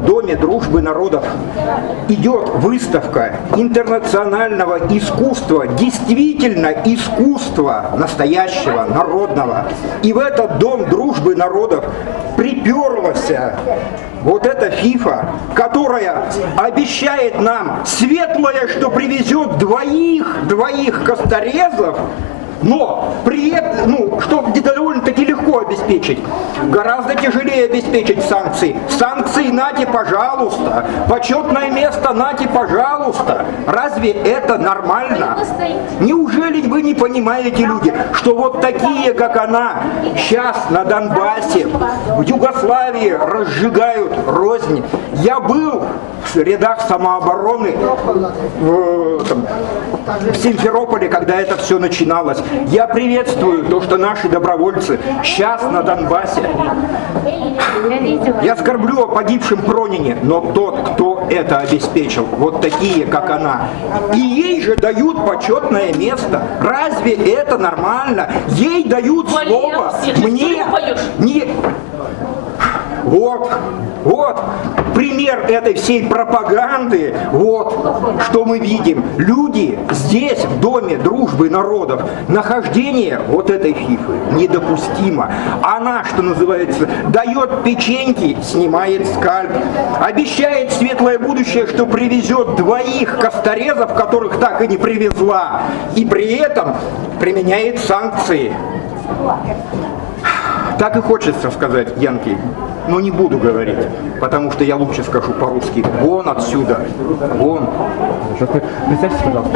Доме дружбы народов идет выставка интернационального искусства, действительно искусства настоящего, народного. И в этот Дом дружбы народов приперлась вот эта фифа, которая обещает нам светлое, что привезет двоих косторезов, но при этом, что довольно-таки легко обеспечить, гораздо тяжелее обеспечить санкции. Санкции нате, пожалуйста, почетное место нате, пожалуйста. Разве это нормально? Неужели вы не понимаете, люди, что вот такие, как она, сейчас на Донбассе, в Югославии разжигают рознь? Я был в рядах самообороны в Симферополе, когда это все начиналось. Я приветствую то, что наши добровольцы сейчас на Донбассе. Я скорблю о погибшем Пронине, но тот, кто это обеспечил, вот такие, как она, и ей же дают почетное место. Разве это нормально? Ей дают слово. Мне не... Вот, пример этой всей пропаганды, вот, что мы видим. Люди здесь, в Доме дружбы народов, нахождение вот этой фифы недопустимо. Она, что называется, дает печеньки, снимает скальп, обещает светлое будущее, что привезет двоих косторезов, которых так и не привезла, и при этом применяет санкции. Так и хочется сказать, Янки, но не буду говорить, потому что я лучше скажу по-русски. Вон отсюда, вон. Представьте, пожалуйста.